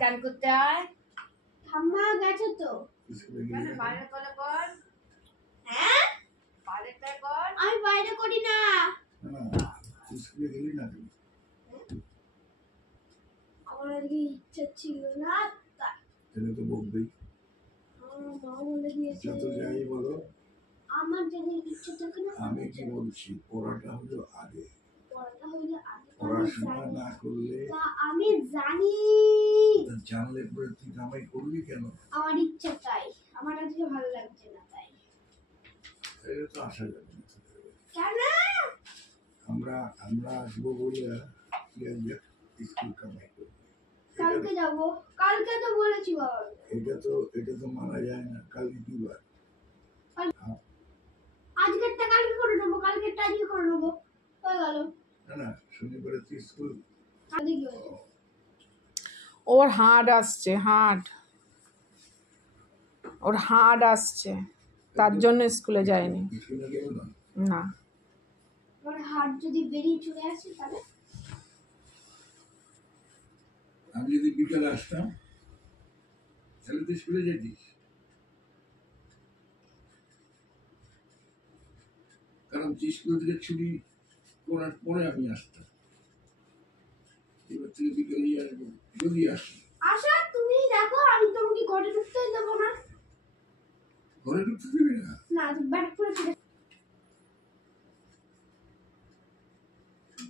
চান করতে হয় ঠাম্মা গেছে তো বাইরে করে কর। হ্যাঁ বাইরেটা কর। আমি বাইরে করি না। স্কুলে গেলি না তুমি? আমার আজকে ইচ্ছা ছিল না তাহলে তো বলবেই। মা বলে দিয়েছে যত যাই বলো আমার যদি ইচ্ছা থাকে না। আমি কি বলছি পড়াটা হলো আগে, পড়াটা হলো আগে, পড়াশোনা না করলে আমি জানি। জানলে পরে তুই কামাই করবি কেন? আমার ইচ্ছা তাই, আমার আজকে ভালো লাগছে না তাই। এটা তো আশা যাবে না কেন? আমরা আসবো বলে কি আজকে স্কুল কামাই করবো? কালকে যাব, কালকে তো বলেছি বাবা। এটা তো মানা যায় না। কালকে কি বার? আজকেরটা কালকে করে নেবো, কালকেরটা আজকে করে নেবো, হয়ে গেল। না শনিবারে তো স্কুল। ওর হার্ড আসছে, ওর হার্ড আসছে, তার জন্য স্কুলে যায়নি। না ওর হার্ড যদি বেরিয়ে চলে আসে তাহলে আমি যদি বিকালে আসতাম তাহলে তো স্কুলে যেতিস, কারণ স্কুল থেকে ছুটি করার পরে আমি আসতাম। এবার থেকে বিকালেই আসবো যদি আসি। আশা তুমি দেখো, আমি তোমাকে ঘরে ঢুকতে দেবো না। ঘরে ঢুকতে দেবে না? না ব্যাট করে ফিরে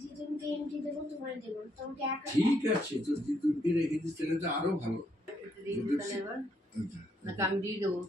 জিতুনকে এন্ট্রি দেবো, তোমায় দেবো, তোমাকে একা। ঠিক আছে, তো জিতুনকে রেখে দিস তাহলে তো আরো ভালো। না আমি দিয়ে দেবো।